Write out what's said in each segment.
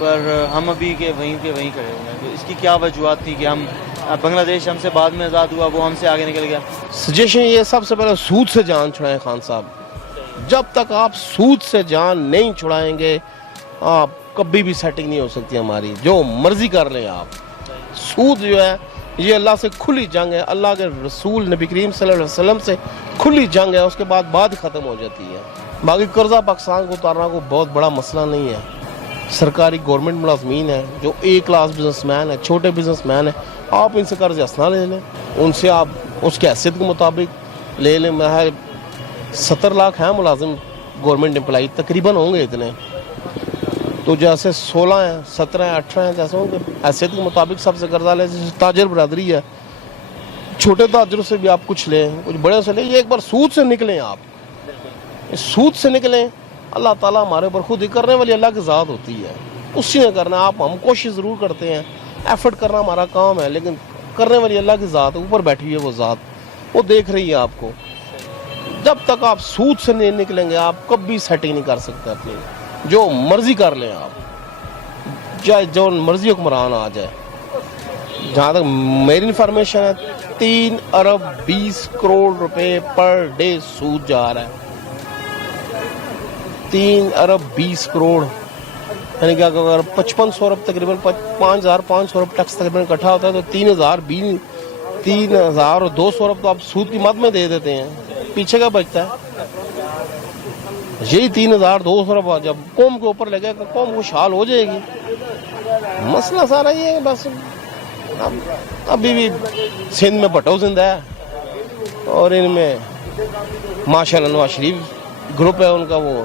پر ہم ابھی کے وہیں کھڑے ہوئے ہیں. تو اس کی کیا وجوہات تھی کہ ہم بنگلہ دیش ہم سے بعد میں آزاد ہوا, وہ ہم سے آگے نکل گیا؟ سجیشن یہ سب سے پہلے سود سے جان چھڑائیں خان صاحب. جب تک آپ سود سے جان نہیں چھڑائیں گے آپ کبھی بھی سیٹنگ نہیں ہو سکتی ہماری. جو مرضی کر لیں آپ. سود جو ہے یہ اللہ سے کھلی جنگ ہے, اللہ کے رسول نبی کریم صلی اللہ علیہ وسلم سے کھلی جنگ ہے, اس کے بعد بات ختم ہو جاتی ہے. باقی قرضہ پاکستان کو اتارنا کو بہت بڑا مسئلہ نہیں ہے. سرکاری گورنمنٹ ملازمین ہیں جو اے کلاس بزنس مین ہیں, چھوٹے بزنس مین ہیں, آپ ان سے قرض حسنہ لے لیں, ان سے آپ اس کے حیثیت کے مطابق لے لیں. 70 لاکھ ہیں ملازم گورنمنٹ امپلائی تقریباً ہوں گے اتنے, تو جیسے 16 ہیں 17 ہیں 18 ہیں جیسے ہوں گے حیثیت کے مطابق سب سے قرضہ لیں. جیسے تاجر برادری ہے, چھوٹے تاجروں سے بھی آپ کچھ لیں, کچھ بڑے سے لیں. یہ ایک بار سود سے نکلیں, آپ سود سے نکلیں. اللہ تعالیٰ ہمارے اوپر خود ہی کرنے والی اللہ کی ذات ہوتی ہے, اسی نے کرنا. آپ ہم کوشش ضرور کرتے ہیں, ایفرٹ کرنا ہمارا کام ہے, لیکن کرنے والی اللہ کی ذات ہے, اوپر بیٹھی ہوئی ہے وہ ذات, وہ دیکھ رہی ہے آپ کو. جب تک آپ سود سے نہیں نکلیں گے آپ کبھی سیٹنگ نہیں کر سکتے اپنی. جو مرضی کر لیں آپ, چاہے جو مرضی حکمران آ جائے. جہاں تک میری انفارمیشن ہے 3 ارب 20 کروڑ روپے پر ڈے سود جا رہا ہے. 3 ارب 20 کروڑ یعنی کہ اگر 5500 ارب تقریباً 5500 ارب ٹیکس تقریباً اکٹھا ہوتا ہے تو 3200 ارب تو آپ سود کی مد میں دے دیتے ہیں. پیچھے کا بچتا ہے یہی 3200 ارب. جب قوم کے اوپر لگے گا قوم خوشحال ہو جائے گی. مسئلہ سارا یہ ہے بس. ابھی بھی سندھ میں بھٹو زندہ ہے, اور ان میں ماشاءاللہ نواز شریف گروپ ہے ان کا, وہ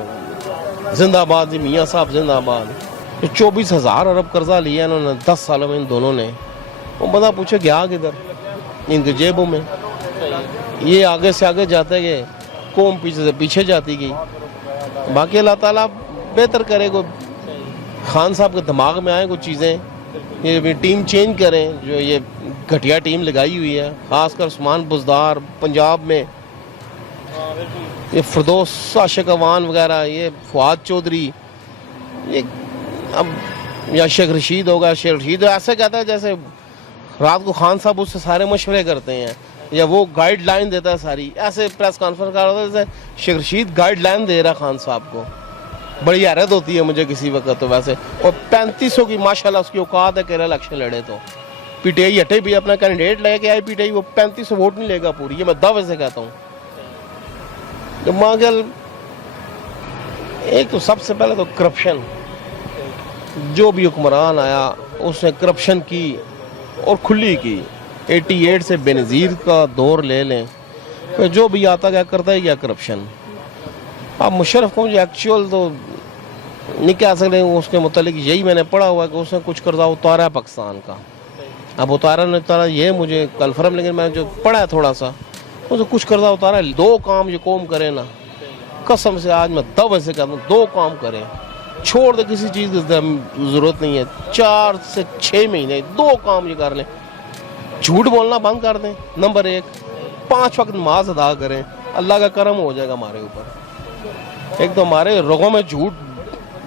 زندہ باد جی, میاں صاحب زندہ باد. 24,000 ارب قرضہ لیا انہوں نے 10 سالوں میں ان دونوں نے. وہ بندہ پوچھے گیا کدھر, ان کے جیبوں میں. یہ آگے سے آگے جاتے گئے, قوم پیچھے سے پیچھے جاتی گئی. باقی اللہ تعالیٰ بہتر کرے, کوئی خان صاحب کے دماغ میں آئیں کچھ چیزیں, یہ ٹیم چینج کریں. جو یہ گھٹیا ٹیم لگائی ہوئی ہے خاص کر عثمان بزدار پنجاب میں, یہ فردوس عاشق اوان وغیرہ, یہ فواد چودھری, یہ اب یا شیخ رشید ہوگا. شیخ رشید ایسے کہتا ہے جیسے رات کو خان صاحب اس سے سارے مشورے کرتے ہیں, یا وہ گائیڈ لائن دیتا ہے ساری. ایسے پریس کانفرنس کر رہا تھا جیسے شیخ رشید گائیڈ لائن دے رہا خان صاحب کو. بڑی حیرت ہوتی ہے مجھے کسی وقت تو ویسے. اور 3500 کی ماشاءاللہ اس کی اوقات ہے کہ الیکشن لڑے. تو پی ٹی آئی ہٹے بھی اپنا کینڈیڈیٹ لے کے آئی پی ٹی آئی, وہ 3500 ووٹ نہیں لے گا پوری, یہ میں دعوے سے کہتا ہوں. ماگل ایک تو سب سے پہلے تو کرپشن, جو بھی حکمران آیا اس نے کرپشن کی اور کھلی کی. 88 سے بے نظیر کا دور لے لیں, پھر جو بھی آتا گیا کرتا ہی گیا کرپشن. اب مشرف کو جو ایکچوئل تو نہیں کہہ سکتے, اس کے متعلق یہی میں نے پڑھا ہوا ہے کہ اس نے کچھ قرضہ اتارا ہے پاکستان کا. اب اتارا نہیں اتارا یہ مجھے کنفرم, لیکن میں جو پڑھا ہے تھوڑا سا اسے کچھ قرضہ اتارا ہے. 2 کام یہ قوم کرے نا, قسم سے آج میں دعوے سے کہتا ہوں 2 کام کریں, چھوڑ دے کسی چیز کی ضرورت نہیں ہے. 4 سے 6 مہینے 2 کام یہ کر لیں. جھوٹ بولنا بند کر دیں, نمبر 1. 5 وقت نماز ادا کریں, اللہ کا کرم ہو جائے گا ہمارے اوپر. ایک تو ہمارے رگوں میں جھوٹ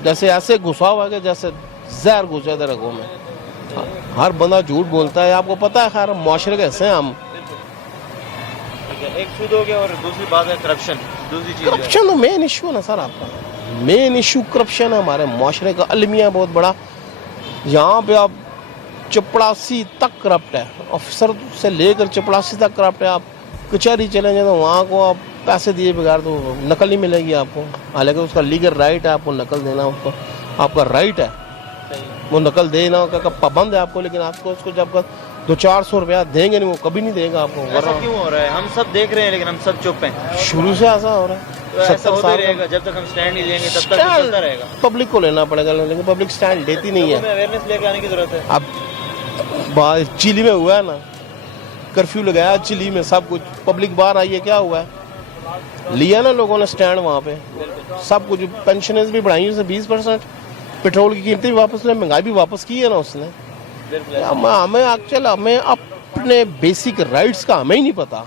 جیسے ایسے گھسا ہوا ہے کہ جیسے زہر گھس جاتا ہے رگوں میں. ہر بندہ جھوٹ بولتا ہے, آپ کو پتہ ہے. خیر معاشرے کے حصے ہیں ہم. ایک سود ہو گیا, اور دوسری بات ہے کرپشن. دوسری چیز کرپشن تو مین ایشو ہے نا سر, آپ کا مین ایشو کرپشن ہے ہمارے معاشرے کا. المیہ بہت بڑا. یہاں پہ آپ چپڑاسی تک کرپٹ ہے, افسر سے لے کر چپڑاسی تک کرپٹ ہے. آپ کچہری چلیں جائیں تو وہاں کو آپ پیسے دیے بغیر تو نقل نہیں ملے گی آپ کو, حالانکہ اس کا لیگل رائٹ ہے آپ کو نقل دینا. اس کو آپ کا رائٹ ہے وہ نقل دینا کا پابند ہے آپ کو, لیکن آپ کو اس کو جب 200-400 روپیہ دیں گے نہیں وہ کبھی نہیں دے گا آپ کو. ایسا کیوں ہو رہا ہے؟ ہم سب دیکھ رہے ہیں لیکن ہم سب چپ ہیں. شروع سے ایسا ہو رہا ہے. ایسا ہوتا رہے گا جب تک ہم سٹینڈ نہیں لیں گے, تب تک چلتا رہے گا. پبلک کو لینا پڑے گا, لیکن پبلک سٹینڈ لیتی نہیں ہے. اویئرنیس لے کے آنے کی ضرورت ہے. اب چلی میں ہوا ہے نا, کرفیو لگایا چلی میں, سب کچھ پبلک باہر آئی ہے, کیا ہوا ہے لیا نا لوگوں نے سٹینڈ وہاں پہ. سب کچھ پینشنز بھی بڑھائی اسے 20%, پیٹرول کی قیمتیں بھی واپس لیں, مہنگائی بھی واپس کی ہے نا اس نے. ہمیں اپنے بیسک رائٹس کا ہمیں ہی نہیں پتا.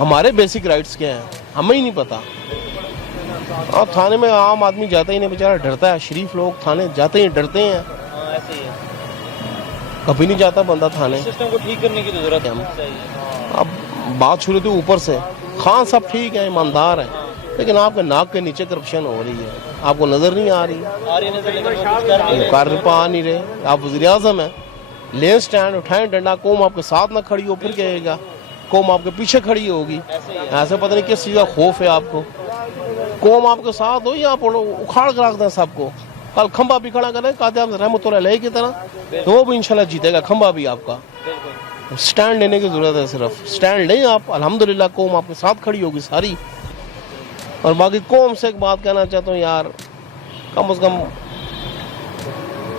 ہمارے بیسک رائٹس کیا ہیں ہمیں ہی نہیں پتا. اور تھانے میں عام آدمی جاتا ہی نہیں بیچارہ، ڈرتا ہے. شریف لوگ تھانے جاتے ہی ڈرتے ہیں، ہاں ایسے ہی ہے. کبھی نہیں جاتا بندہ تھانے. سسٹم کو ٹھیک کرنے کی تو ضرورت ہے. اب بات شروع تھی اوپر سے. خان صاحب ٹھیک ہے، ایماندار ہیں، لیکن آپ کے ناک کے نیچے کرپشن ہو رہی ہے، آپ کو نظر نہیں آ رہی. آ رہی نظر لیکن وہ کچھ کر نہیں رہے. کار پا نہیں رہے. آپ وزیر اعظم ہیں، لین سٹینڈ اٹھائیں ڈنڈا، قوم آپ کے ساتھ نہ کھڑی ہو پھر کہے گا قوم آپ کے پیچھے کھڑی ہوگی. ایسے پتہ نہیں کس چیز کا خوف ہے آپ کو. قوم آپ کے ساتھ ہو یا آپ اکھاڑ کر رکھ دیں سب کو. کل کھمبا بھی کھڑا کریں قائد رحمۃ اللہ علیہ کی طرح، تو وہ بھی انشاءاللہ جیتے گا کھمبا بھی آپ کا. سٹینڈ لینے کی ضرورت ہے، صرف سٹینڈ لیں آپ. الحمدللہ قوم آپ کے ساتھ کھڑی ہوگی ساری. اور باقی قوم سے ایک بات کہنا چاہتا ہوں یار، کم از کم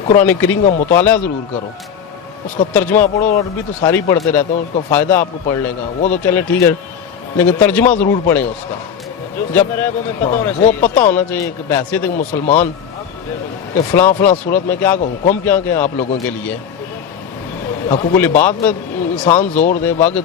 قرآن کریم کا مطالعہ ضرور کرو، اس کا ترجمہ پڑھو. اور عربی تو ساری پڑھتے رہتے ہیں، اس کا فائدہ آپ کو پڑھنے کا، وہ تو چلے ٹھیک ہے، لیکن ترجمہ ضرور پڑھیں اس کا. جب وہ پتہ ہونا چاہیے کہ بحیثیت ایک مسلمان کہ فلاں فلاں صورت میں کیا حکم کیا کہ آپ لوگوں کے لیے حقوق العباد پہ انسان زور دے. باقی